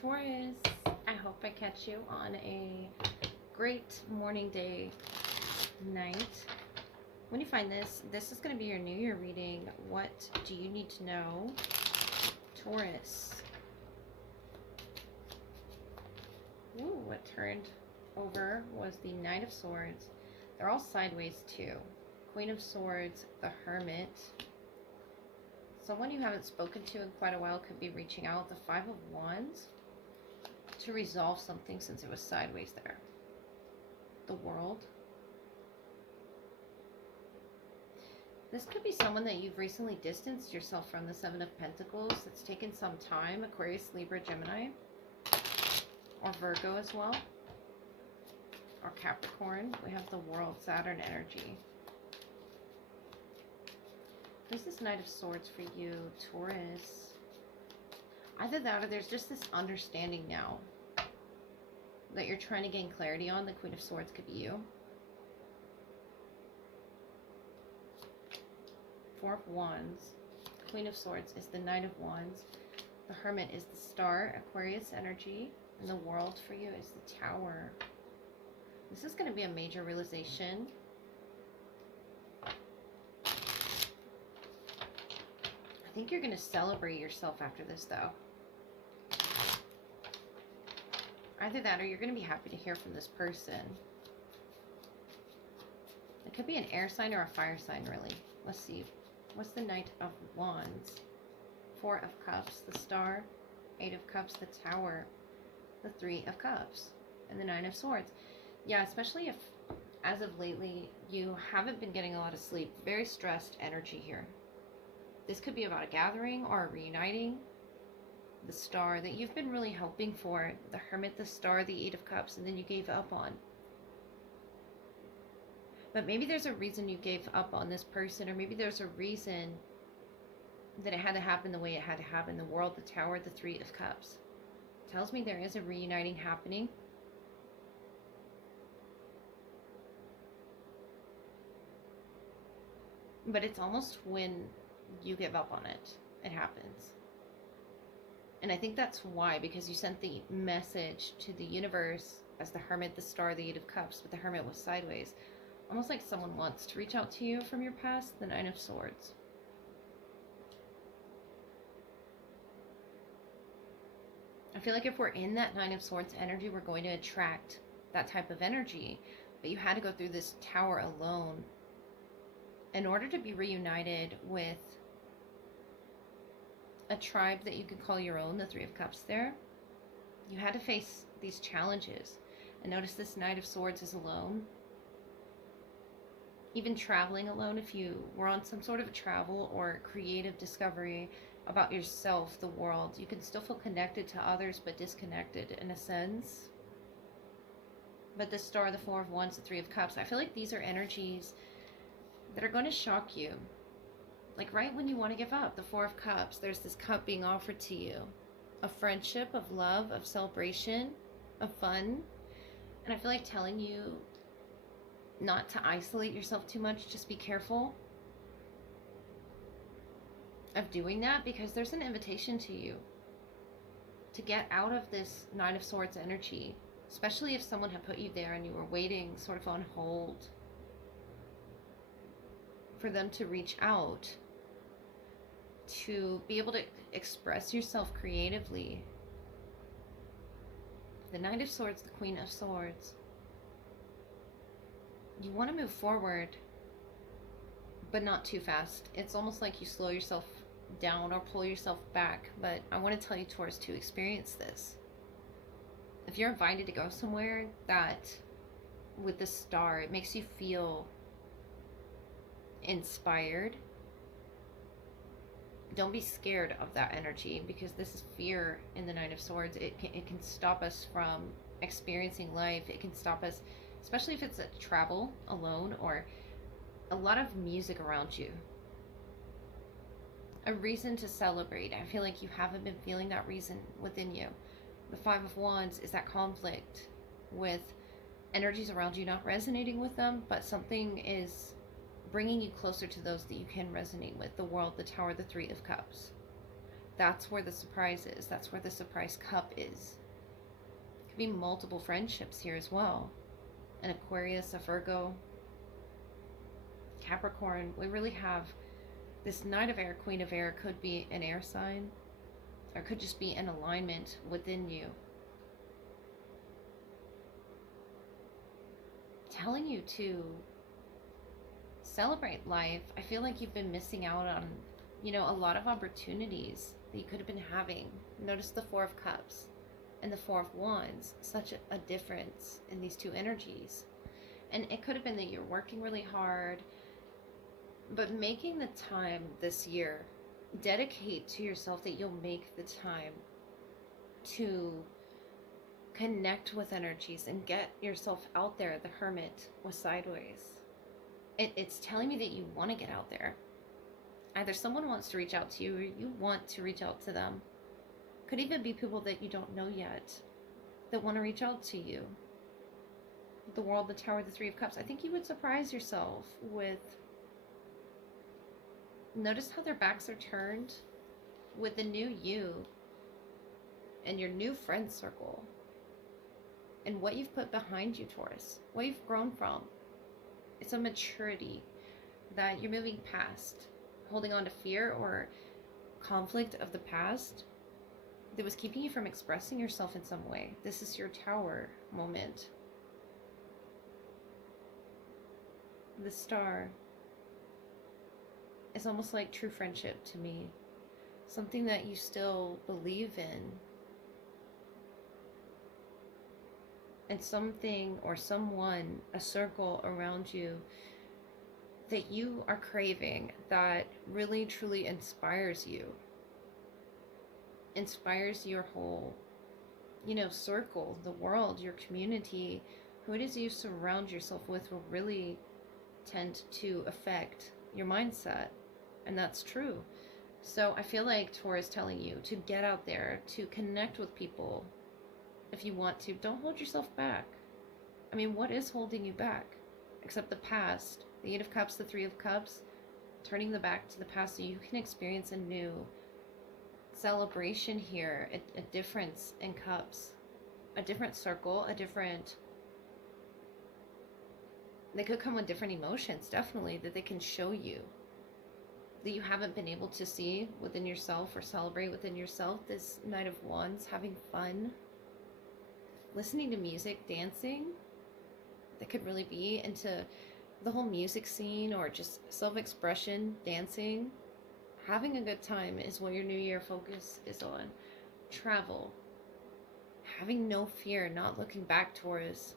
Taurus, I hope I catch you on a great morning, day, night. When you find this, this is going to be your New Year reading. What do you need to know, Taurus? Ooh, what turned over was the Knight of Swords. They're all sideways too. Queen of Swords, the Hermit. Someone you haven't spoken to in quite a while could be reaching out. The Five of Wands to resolve something since it was sideways there. The World. This could be someone that you've recently distanced yourself from. The Seven of Pentacles. It's taken some time. Aquarius, Libra, Gemini. Or Virgo as well. Or Capricorn. We have the World, Saturn energy. Who's this Knight of Swords for you, Taurus? Either that or there's just this understanding now that you're trying to gain clarity on. The Queen of Swords could be you. Four of Wands. Queen of Swords is the Knight of Wands. The Hermit is the Star, Aquarius energy. And the World for you is the Tower. This is going to be a major realization. I think you're going to celebrate yourself after this, though. Either that or you're going to be happy to hear from this person. It could be an air sign or a fire sign, really. Let's see. What's the Knight of Wands? Four of Cups, the Star. Eight of Cups, the Tower. The Three of Cups. And the Nine of Swords. Yeah, especially if, as of lately, you haven't been getting a lot of sleep. Very stressed energy here. This could be about a gathering or a reuniting. The Star that you've been really hoping for. The Hermit, the Star, the Eight of Cups, and then you gave up on. But maybe there's a reason you gave up on this person, or maybe there's a reason that it had to happen the way it had to happen. The World, the Tower, the Three of Cups. Tells me there is a reuniting happening. But it's almost when you give up on it, it happens. And I think that's why, because you sent the message to the universe as the Hermit, the Star, the Eight of Cups, but the Hermit was sideways. Almost like someone wants to reach out to you from your past. The Nine of Swords. I feel like if we're in that Nine of Swords energy, we're going to attract that type of energy. But you had to go through this tower alone in order to be reunited with a tribe that you could call your own, the Three of Cups there. You had to face these challenges. And notice this Knight of Swords is alone. Even traveling alone, if you were on some sort of a travel or creative discovery about yourself, the world, you can still feel connected to others, but disconnected in a sense. But the Star, the Four of Wands, the Three of Cups, I feel like these are energies that are going to shock you. Like right when you want to give up, the Four of Cups, there's this cup being offered to you. Of friendship, of love, of celebration, of fun. And I feel like telling you not to isolate yourself too much, just be careful of doing that, because there's an invitation to you to get out of this Nine of Swords energy, especially if someone had put you there and you were waiting sort of on hold for them to reach out, to be able to express yourself creatively. The Knight of Swords, the Queen of Swords. You want to move forward, but not too fast. It's almost like you slow yourself down or pull yourself back. But I want to tell you, Taurus, to experience this. If you're invited to go somewhere that, with the Star, it makes you feel inspired, don't be scared of that energy, because this is fear in the Nine of Swords. It can stop us from experiencing life. It can stop us, especially if it's a travel alone or a lot of music around you. A reason to celebrate. I feel like you haven't been feeling that reason within you. The Five of Wands is that conflict with energies around you not resonating with them, but something is bringing you closer to those that you can resonate with. The World, the Tower, the Three of Cups. That's where the surprise is. That's where the surprise cup is. Could be multiple friendships here as well. An Aquarius, a Virgo, Capricorn. We really have this Knight of Air, Queen of Air could be an air sign, or could just be an alignment within you. Telling you to celebrate life. I feel like you've been missing out on, a lot of opportunities that you could have been having. Notice the Four of Cups and the Four of Wands. Such a difference in these two energies. And it could have been that you're working really hard, but making the time this year, dedicate to yourself that you'll make the time to connect with energies and get yourself out there. The Hermit was sideways. It's telling me that you want to get out there. Either someone wants to reach out to you or you want to reach out to them. Could even be people that you don't know yet that want to reach out to you. The World, the Tower, the Three of Cups. I think you would surprise yourself with... Notice how their backs are turned with the new you and your new friend circle and what you've put behind you, Taurus. What you've grown from. It's a maturity that you're moving past, holding on to fear or conflict of the past that was keeping you from expressing yourself in some way. This is your Tower moment. The Star is almost like true friendship to me. Something that you still believe in. And something or someone, a circle around you that you are craving that really truly inspires you. Inspires your whole, circle, the world, your community. Who it is you surround yourself with will really tend to affect your mindset. And that's true. So I feel like Taurus is telling you to get out there, to connect with people. If you want to, don't hold yourself back. I mean, what is holding you back? Except the past. The Eight of Cups, the Three of Cups. Turning the back to the past so you can experience a new celebration here. A difference in cups. A different circle. They could come with different emotions, definitely, that they can show you. That you haven't been able to see within yourself or celebrate within yourself. This Knight of Wands, having fun. Listening to music, dancing, that could really be into the whole music scene or just self-expression, dancing. Having a good time is what your New Year focus is on. Travel. Having no fear, not looking back, Taurus.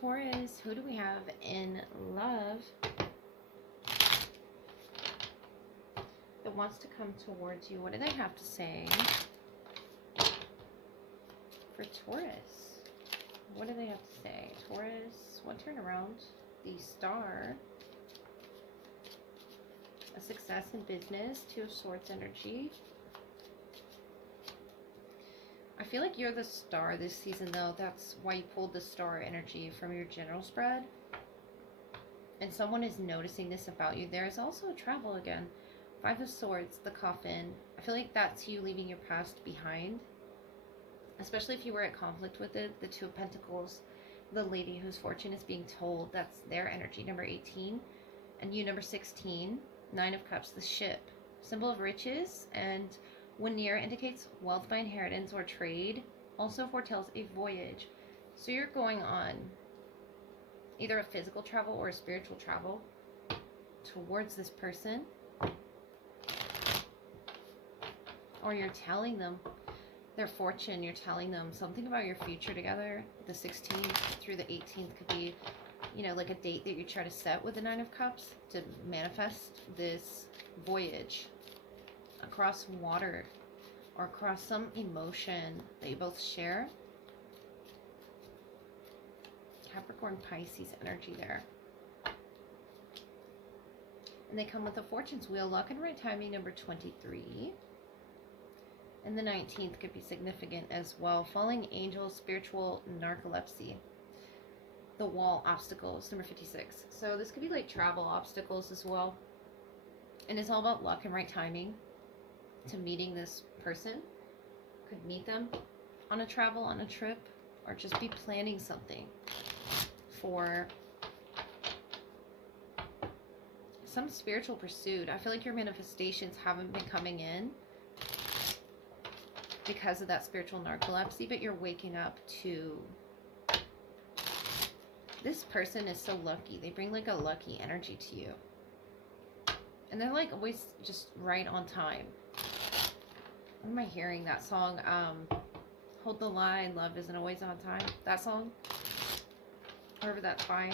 Taurus, who do we have in love that wants to come towards you? What do they have to say? For Taurus, what do they have to say? Taurus, one turn around, the Star, a success in business, Two of Swords energy. I feel like you're the Star this season, though. That's why you pulled the Star energy from your general spread. And someone is noticing this about you. There is also a travel again. Five of Swords, the Coffin. I feel like that's you leaving your past behind. Especially if you were at conflict with it. The Two of Pentacles, the lady whose fortune is being told. That's their energy, number 18. And you, number 16. Nine of Cups, the Ship. Symbol of riches. And when near indicates wealth by inheritance or trade. Also foretells a voyage. So you're going on either a physical travel or a spiritual travel towards this person. Or you're telling them their fortune, you're telling them something about your future together. The 16th through the 18th could be, like a date that you try to set with the Nine of Cups to manifest this voyage across water or across some emotion that you both share. Capricorn, Pisces energy there. And they come with the Fortune's Wheel, luck and right timing, number 23. And the 19th could be significant as well. Falling angels, spiritual narcolepsy. The Wall, obstacles, number 56. So this could be like travel obstacles as well. And it's all about luck and right timing. to meeting this person. Could meet them on a travel, on a trip, or just be planning something for some spiritual pursuit. I feel like your manifestations haven't been coming in because of that spiritual narcolepsy, but you're waking up to... This person is so lucky. They bring like a lucky energy to you. And they're like always just right on time. What am I hearing? That song, Hold the Line, Love Isn't Always on Time. That song. Whoever that's by.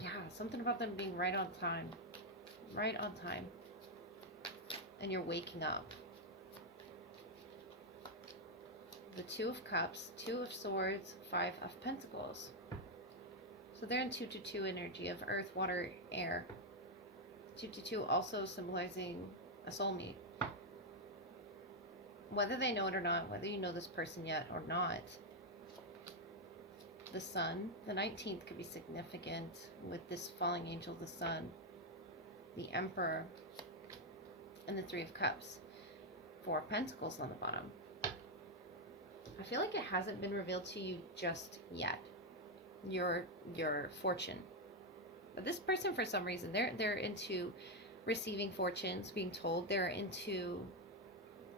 Yeah, something about them being right on time. Right on time. And you're waking up. The Two of Cups, Two of Swords, Five of Pentacles. So they're in 2-2 energy of earth, water, air. 2-2 also symbolizing a soulmate. Whether they know it or not, whether you know this person yet or not, the Sun, the 19th could be significant with this falling angel, the Sun, the Emperor, and the Three of Cups. Four of Pentacles on the bottom. I feel like it hasn't been revealed to you just yet. Your fortune. But this person, for some reason, they're into receiving fortunes, being told. They're into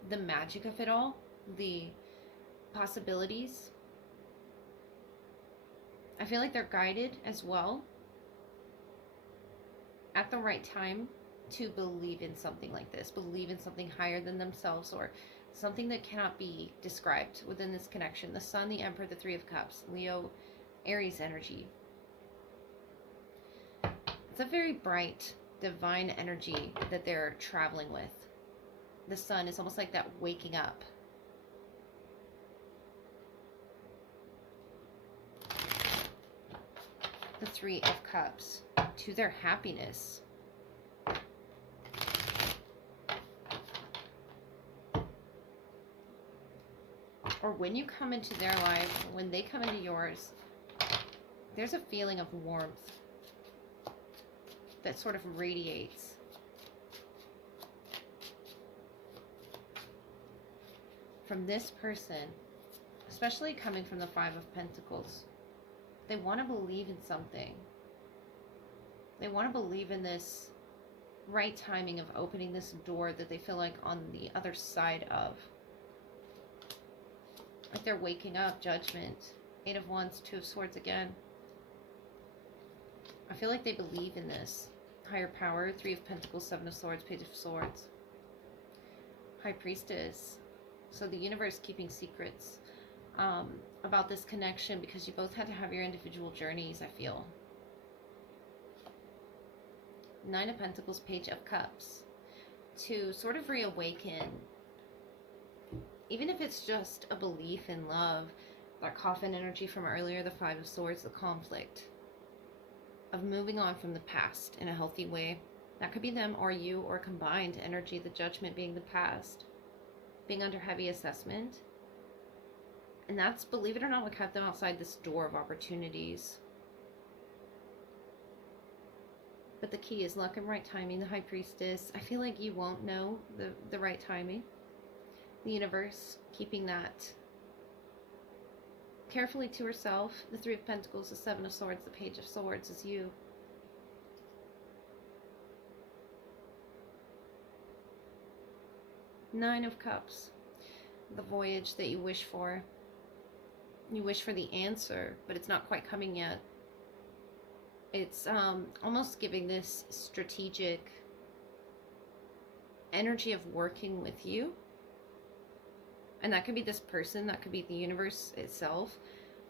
the magic of it all, the possibilities. I feel like they're guided as well at the right time to believe in something like this, believe in something higher than themselves, or something that cannot be described within this connection. The Sun, the Emperor, the Three of Cups, Leo, Aries energy. It's a very bright, divine energy that they're traveling with. The Sun is almost like that waking up. The Three of Cups, to their happiness. Or when you come into their life, when they come into yours, there's a feeling of warmth that sort of radiates. From this person, especially coming from the Five of Pentacles. They want to believe in something. They want to believe in this right timing of opening this door that they feel like on the other side of. Like they're waking up, Judgment, Eight of Wands, Two of Swords again. I feel like they believe in this. Higher power, Three of Pentacles, Seven of Swords, Page of Swords. High Priestess. So the universe keeping secrets about this connection because you both had to have your individual journeys, I feel. Nine of Pentacles, Page of Cups. To sort of reawaken, even if it's just a belief in love, that coffin energy from earlier, the Five of Swords, the conflict of moving on from the past in a healthy way. That could be them or you, or combined energy, the Judgment being the past, being under heavy assessment. And that's, believe it or not, what kept them outside this door of opportunities. But the key is luck and right timing, the High Priestess. I feel like you won't know the right timing. The universe keeping that carefully to herself. The Three of Pentacles, the Seven of Swords, the Page of Swords is you. Nine of Cups. The voyage that you wish for. You wish for the answer, but it's not quite coming yet. It's almost giving this strategic energy of working with you. And that could be this person, that could be the universe itself,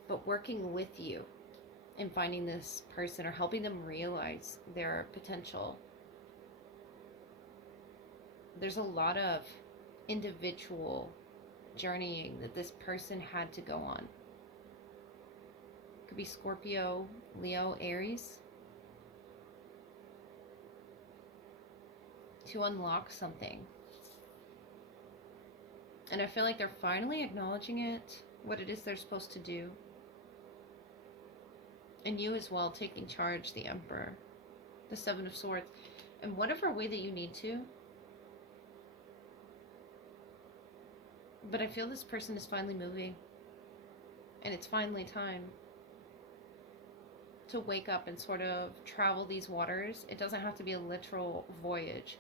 but working with you and finding this person or helping them realize their potential. There's a lot of individual journeying that this person had to go on. Could be Scorpio, Leo, Aries. To unlock something. And I feel like they're finally acknowledging it, what it is they're supposed to do. And you as well, taking charge, the Emperor. The Seven of Swords. in whatever way that you need to. But I feel this person is finally moving, and it's finally time to wake up and sort of travel these waters. It doesn't have to be a literal voyage.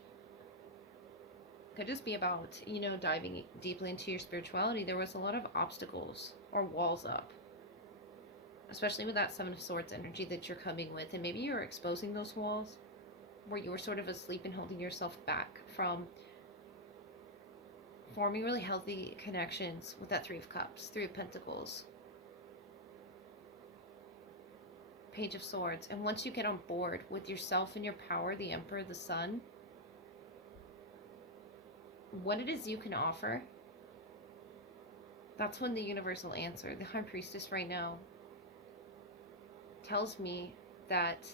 It could just be about, diving deeply into your spirituality. There was a lot of obstacles or walls up, especially with that Seven of Swords energy that you're coming with. And maybe you're exposing those walls where you were sort of asleep and holding yourself back from forming really healthy connections with that Three of Cups, Three of Pentacles, Page of Swords. And once you get on board with yourself and your power, the Emperor, the Sun, what it is you can offer, that's when the universal answer, the High Priestess right now, tells me that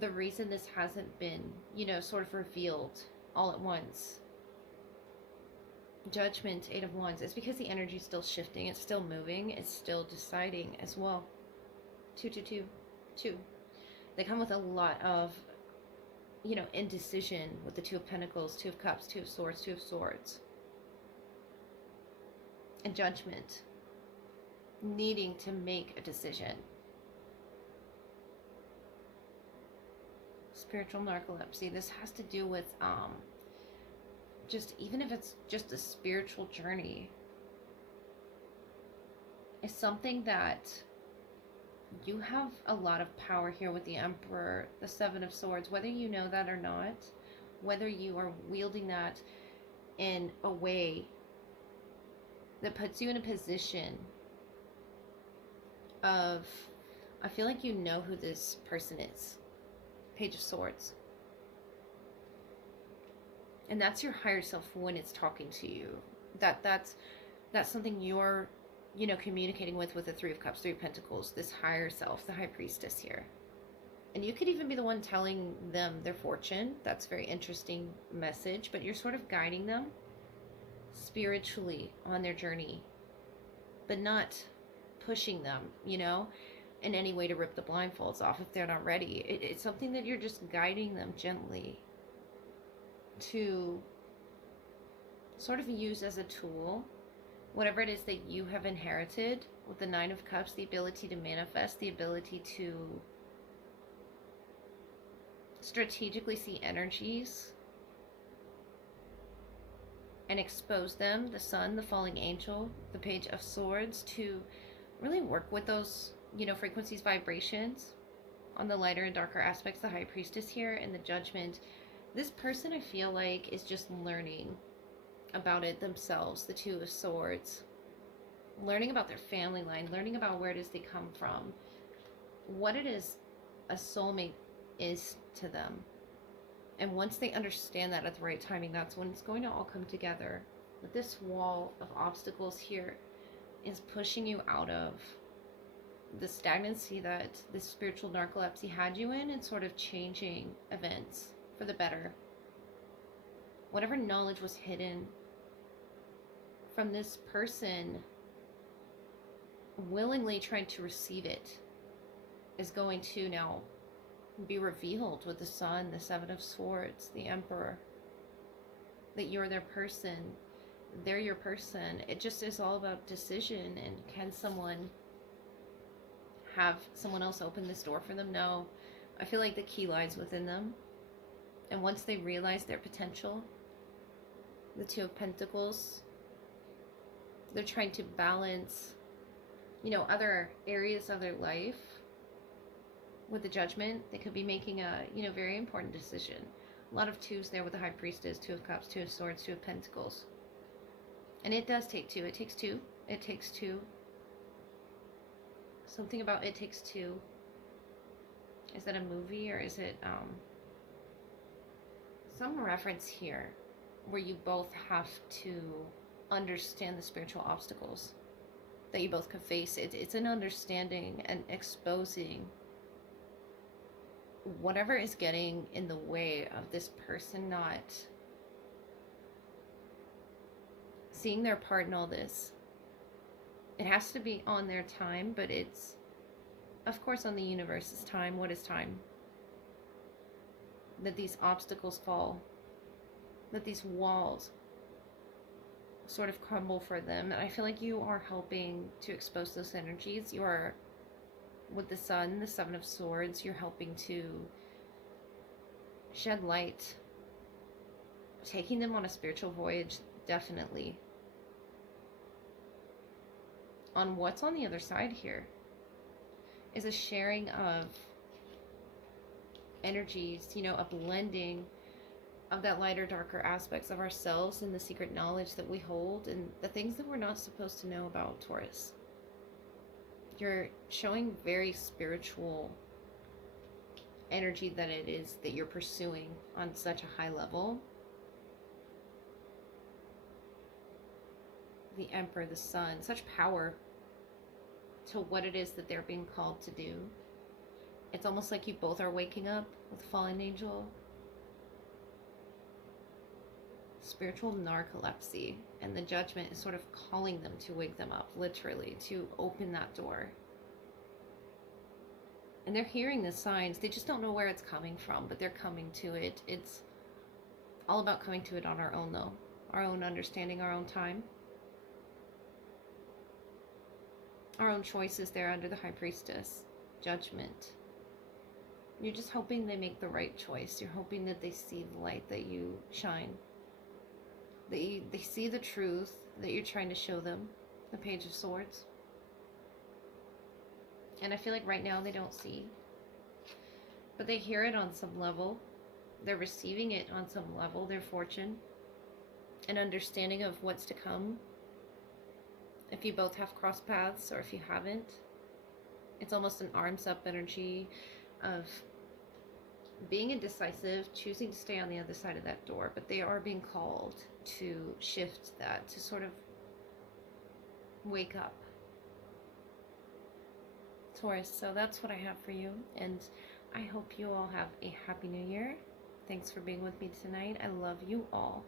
the reason this hasn't been, sort of revealed all at once, Judgment, Eight of Wands, is because the energy is still shifting, it's still moving, it's still deciding as well. 2, 2, 2, 2. They come with a lot of, indecision with the Two of Pentacles, Two of Cups, Two of Swords, Two of Swords. And Judgment, needing to make a decision. Spiritual narcolepsy. This has to do with, just, even if it's just a spiritual journey, it's something that you have a lot of power here with the Emperor, the Seven of Swords, whether you know that or not, whether you are wielding that in a way that puts you in a position of, I feel like you know who this person is. Page of Swords. And that's your higher self when it's talking to you. That's something you're, communicating with the Three of Cups, Three of Pentacles, this higher self, the High Priestess here. And you could even be the one telling them their fortune. That's a very interesting message, but you're sort of guiding them spiritually on their journey, but not pushing them, in any way to rip the blindfolds off if they're not ready. It's something that you're just guiding them gently to sort of use as a tool, whatever it is that you have inherited with the Nine of Cups, the ability to manifest, the ability to strategically see energies and expose them, the Sun, the Falling Angel, the Page of Swords, to really work with those, frequencies, vibrations on the lighter and darker aspects, the High Priestess here, and the Judgment. This person, I feel like, is just learning about it themselves, the Two of Swords, learning about their family line, learning about where it is they come from, what it is a soulmate is to them. And once they understand that at the right timing, that's when it's going to all come together. But this wall of obstacles here is pushing you out of the stagnancy that this spiritual narcolepsy had you in, and sort of changing events for the better. Whatever knowledge was hidden from this person willingly trying to receive it is going to now be revealed with the Sun, the Seven of Swords, the Emperor, that you're their person, they're your person. It just is all about decision. And can someone have someone else open this door for them? No. I feel like the key lies within them. And once they realize their potential, the Two of Pentacles, they're trying to balance, other areas of their life with the Judgment. They could be making a, very important decision. A lot of twos there with the High Priestess, Two of Cups, Two of Swords, Two of Pentacles. And it does take two. It takes two. It takes two. Something about It Takes Two. Is that a movie, or is it some reference here where you both have to understand the spiritual obstacles that you both could face? It's an understanding and exposing whatever is getting in the way of this person not seeing their part in all this. It has to be on their time, but it's, of course, on the universe's time. What is time? that these obstacles fall, that these walls sort of crumble for them. And I feel like you are helping to expose those energies. You are, with the Sun, the Seven of Swords, you're helping to shed light, taking them on a spiritual voyage, definitely, on what's on the other side here. Is a sharing of energies, you know, a blending of that lighter, darker aspects of ourselves and the secret knowledge that we hold and the things that we're not supposed to know about, Taurus. You're showing very spiritual energy that it is that you're pursuing on such a high level. The Emperor, the Sun, such power to what it is that they're being called to do. It's almost like you both are waking up with Fallen Angel. Spiritual narcolepsy, and the Judgment is sort of calling them to wake them up, literally, to open that door. And they're hearing the signs. They just don't know where it's coming from, but they're coming to it. It's all about coming to it on our own, though. Our own understanding, our own time. Our own choices there under the High Priestess. Judgment. You're just hoping they make the right choice. You're hoping that they see the light that you shine. They see the truth that you're trying to show them. The Page of Swords. And I feel like right now they don't see. But they hear it on some level. They're receiving it on some level. Their fortune. An understanding of what's to come. If you both have crossed paths or if you haven't. It's almost an arms up energy of being indecisive, choosing to stay on the other side of that door, but they are being called to shift that, to sort of wake up. Taurus, so that's what I have for you, and I hope you all have a happy new year. Thanks for being with me tonight. I love you all.